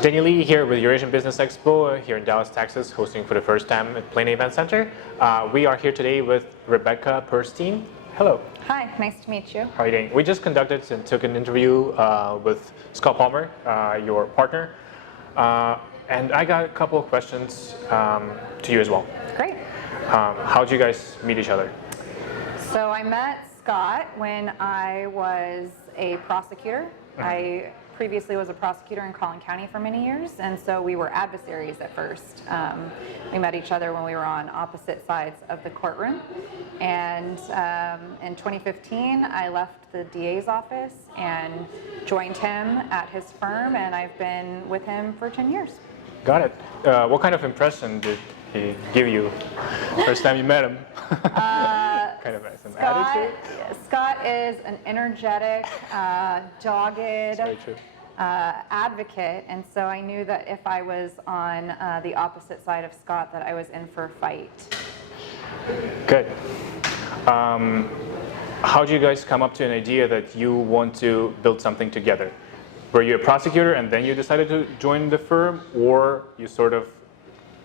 Daniel Lee here with Eurasian Business Expo here in Dallas, Texas, hosting for the first time at Plain Event Center. We are here today with Rebecca Perlstein. Hello. Hi, nice to meet you. How are you doing? We just conducted and took an interview with Scott Palmer, your partner. And I got a couple of questions to you as well. Great. How did you guys meet each other? So I met Scott when I was a prosecutor. I previously was a prosecutor in Collin County for many years, and so we were adversaries at first. We met each other when we were on opposite sides of the courtroom. And in 2015, I left the DA's office and joined him at his firm, and I've been with him for 10 years. Got it. What kind of impression did he give you first time you met him? Kind of an attitude? Scott is an energetic, dogged advocate, and so I knew that if I was on the opposite side of Scott, that I was in for a fight. Good. How did you guys come up to an idea that you want to build something together? Were you a prosecutor and then you decided to join the firm, or you sort of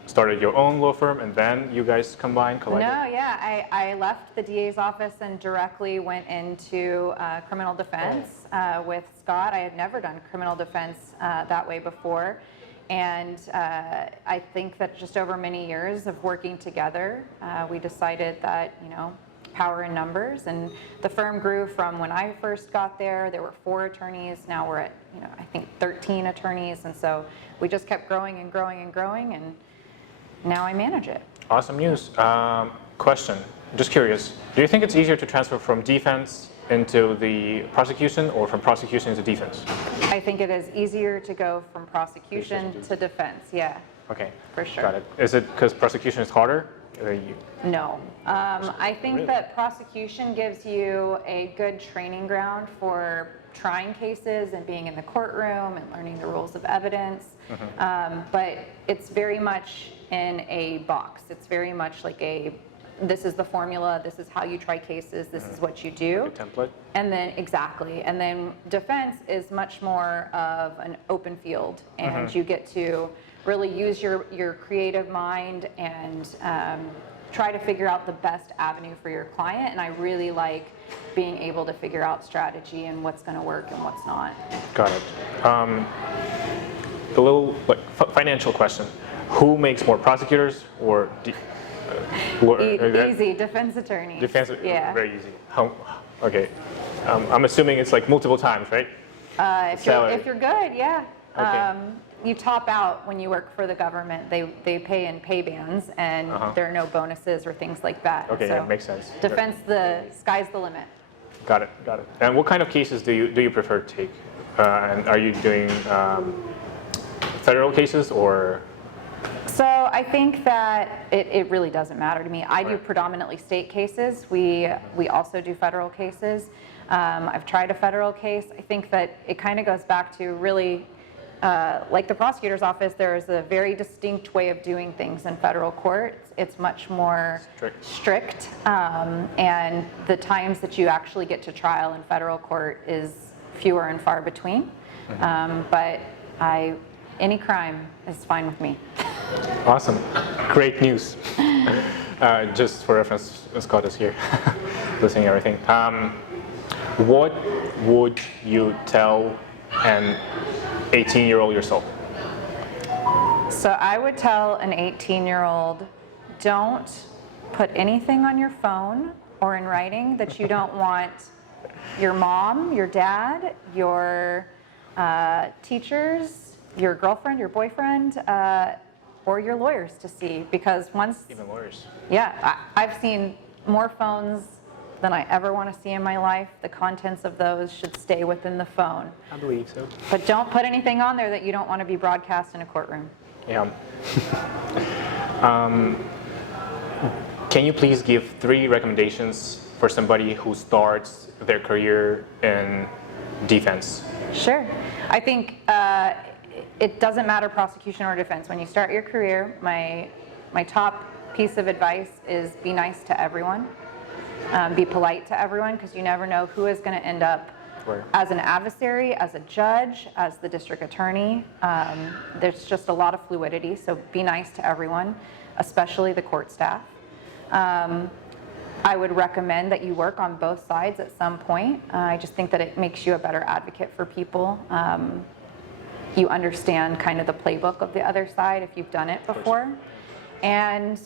started your own law firm and then you guys combined, collided? No, yeah, I left the DA's office and directly went into criminal defense with Scott. I had never done criminal defense that way before. And I think that just over many years of working together, we decided that, you know, power in numbers, and the firm grew from when I first got there were 4 attorneys. Now we're at, you know, I think 13 attorneys, and so we just kept growing and growing and growing, and now I manage it. Awesome news. Question, just curious, do you think it's easier to transfer from defense into the prosecution or from prosecution into defense? I think it is easier to go from prosecution to defense, yeah. Okay, for sure. Got it. Is it because prosecution is harder? No. I think that prosecution gives you a good training ground for trying cases and being in the courtroom and learning the rules of evidence. But it's very much in a box. It's very much like this is the formula, this is how you try cases, this is what you do. Like a template? And then, exactly. And then defense is much more of an open field, and you get to really use your creative mind and try to figure out the best avenue for your client. And I really like being able to figure out strategy and what's going to work and what's not. Got it. The little financial question: who makes more, prosecutors or easy, defense attorneys. Defense, yeah. Very easy. Okay, I'm assuming it's like multiple times, right? If you're good, yeah. Okay. You top out when you work for the government. They pay in pay bands, and there are no bonuses or things like that. Okay, so yeah, makes sense. Defense, the sky's the limit. Got it, got it. And what kind of cases do you prefer to take? And are you doing federal cases or? So I think that it really doesn't matter to me. I do predominantly state cases. We also do federal cases. I've tried a federal case. I think that it kind of goes back to really, like the prosecutor's office, there is a very distinct way of doing things in federal court. It's much more strict, and the times that you actually get to trial in federal court is fewer and far between. But any crime is fine with me. Awesome, great news. Just for reference, Scott is here, listening to everything. What would you tell an 18-year-old yourself? So I would tell an 18-year-old, don't put anything on your phone or in writing that you don't want your mom, your dad, your teachers, your girlfriend, your boyfriend, or your lawyers to see. Because once... Even lawyers. Yeah, I've seen more phones than I ever want to see in my life. The contents of those should stay within the phone. I believe so. But don't put anything on there that you don't want to be broadcast in a courtroom. Yeah. Can you please give 3 recommendations for somebody who starts their career in defense? Sure. I think it doesn't matter prosecution or defense. When you start your career, my top piece of advice is be nice to everyone. Be polite to everyone, because you never know who is going to end up software? As an adversary, as a judge, as the district attorney, there's just a lot of fluidity, so be nice to everyone, especially the court staff. I would recommend that you work on both sides at some point. I just think that it makes you a better advocate for people. You understand kind of the playbook of the other side if you've done it before. And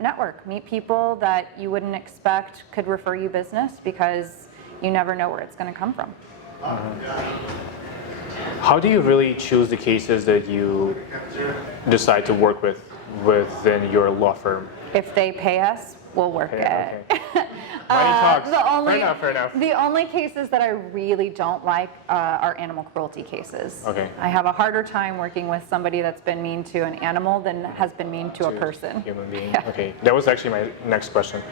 network, meet people that you wouldn't expect could refer you business, because you never know where it's going to come from. How do you really choose the cases that you decide to work with within your law firm? If they pay us, we'll work it. Okay. Money talks. Fair enough. The only cases that I really don't like are animal cruelty cases. Okay. I have a harder time working with somebody that's been mean to an animal than has been mean to a person. Human being. Yeah. Okay, that was actually my next question.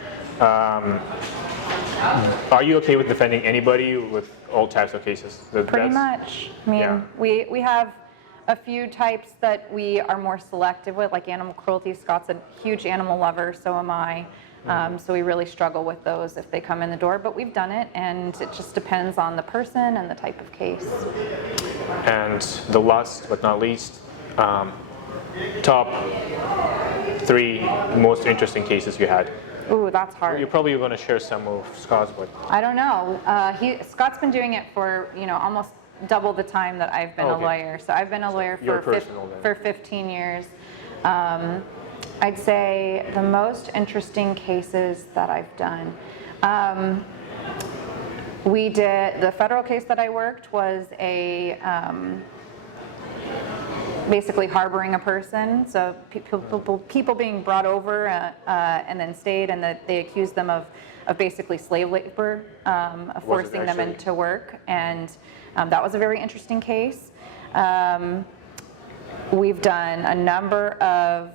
Are you okay with defending anybody with all types of cases? Pretty much. I mean, Yeah. we have a few types that we are more selective with, like animal cruelty. Scott's a huge animal lover, so am I. So we really struggle with those if they come in the door, but we've done it, and it just depends on the person and the type of case. And the last but not least, top 3 most interesting cases you had. Ooh, that's hard. You're probably going to share some of Scott's, but I don't know. Scott's been doing it for almost double the time that I've been a lawyer. So I've been a lawyer for 15 years. I'd say the most interesting cases that I've done. We did, the federal case that I worked was a basically harboring a person. So people being brought over and then stayed, and that they accused them of basically slave labor, of forcing them into work. And that was a very interesting case. We've done a number of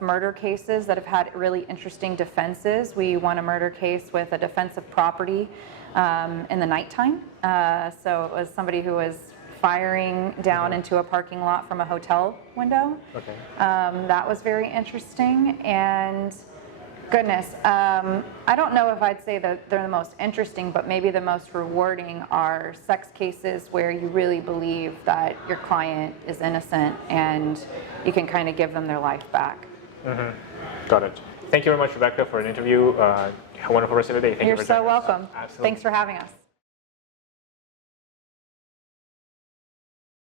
murder cases that have had really interesting defenses. We won a murder case with a defense of property in the nighttime. So it was somebody who was firing down into a parking lot from a hotel window. okay. That was very interesting. And goodness, I don't know if I'd say that they're the most interesting, but maybe the most rewarding are sex cases where you really believe that your client is innocent and you can kind of give them their life back. Got it. Thank you very much, Rebecca, for an interview. Have a wonderful rest of the day. Thank you You're for so joining us. welcome. Absolutely. Thanks for having us.